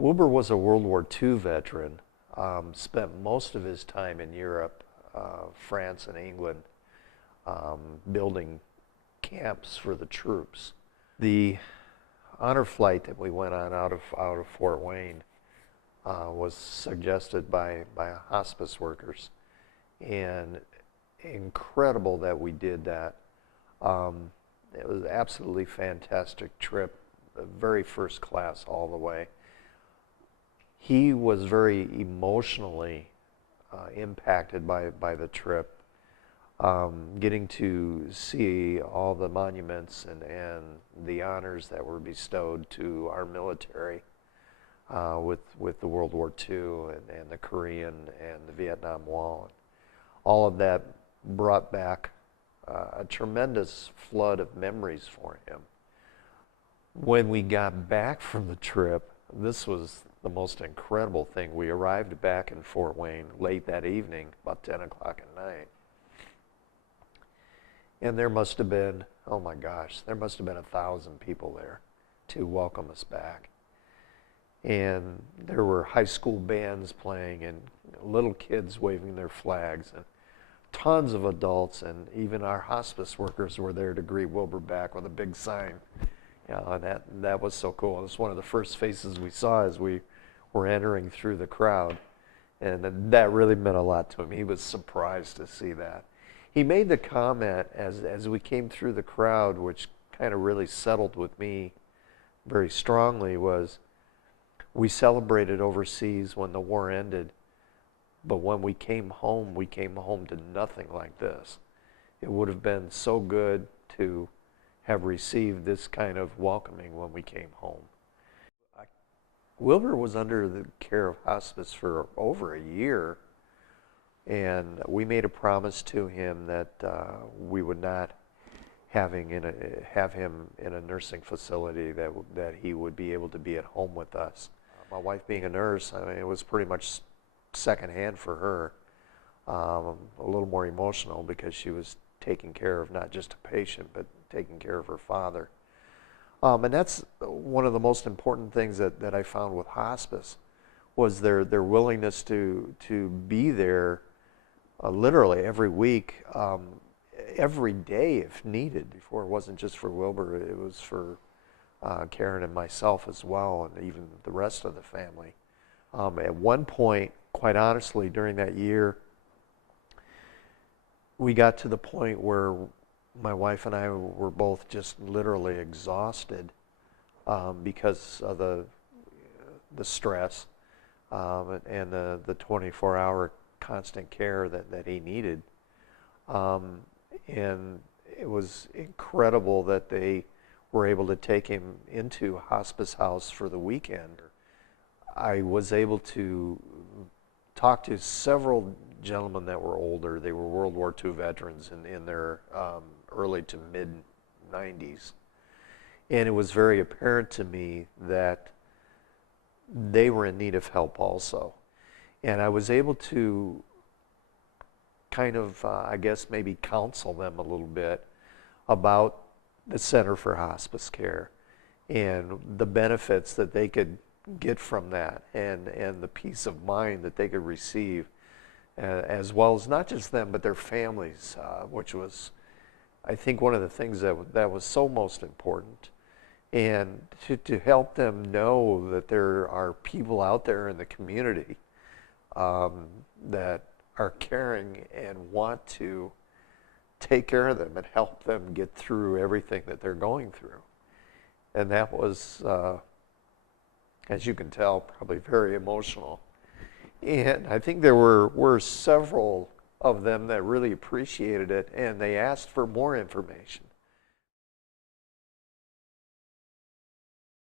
Wilbur was a World War II veteran, spent most of his time in Europe, France and England, building camps for the troops. The honor flight that we went on out of Fort Wayne was suggested by hospice workers, and incredible that we did that. It was an absolutely fantastic trip, very first class all the way. He was very emotionally impacted by the trip, getting to see all the monuments and the honors that were bestowed to our military with the World War II and the Korean and the Vietnam Wall. All of that brought back a tremendous flood of memories for him. When we got back from the trip, this was the most incredible thing. We arrived back in Fort Wayne late that evening, about 10 o'clock at night. And there must have been, oh my gosh, there must have been 1,000 people there to welcome us back. And there were high school bands playing and little kids waving their flags and tons of adults, and even our hospice workers were there to greet Wilbur back with a big sign. And that was so cool. It was one of the first faces we saw as we were entering through the crowd, and that really meant a lot to him. He was surprised to see that. He made the comment as we came through the crowd, which kind of really settled with me very strongly, was we celebrated overseas when the war ended, but when we came home to nothing like this. It would have been so good to have received this kind of welcoming when we came home. Wilbur was under the care of hospice for over a year, and we made a promise to him that we would not have him in a nursing facility, that he would be able to be at home with us. My wife being a nurse, I mean, it was pretty much secondhand for her, a little more emotional because she was taking care of not just a patient, but taking care of her father. And that's one of the most important things that I found with hospice, was their willingness to be there literally every week, every day if needed. Before, it wasn't just for Wilbur, it was for Karen and myself as well, and even the rest of the family. At one point, quite honestly, during that year, we got to the point where my wife and I were both just literally exhausted because of the stress and the 24-hour constant care that he needed. And it was incredible that they were able to take him into Hospice House for the weekend. I was able to talk to several gentlemen that were older. They were World War II veterans in their early to mid-90s. And it was very apparent to me that they were in need of help also. And I was able to kind of, I guess, maybe counsel them a little bit about the Center for Hospice Care and the benefits that they could get from that, and the peace of mind that they could receive, as well as not just them but their families, which was, I think, one of the things that was so most important. And to help them know that there are people out there in the community that are caring and want to take care of them and help them get through everything that they're going through. And that was, as you can tell, probably very emotional. And I think there were several of them that really appreciated it, and they asked for more information.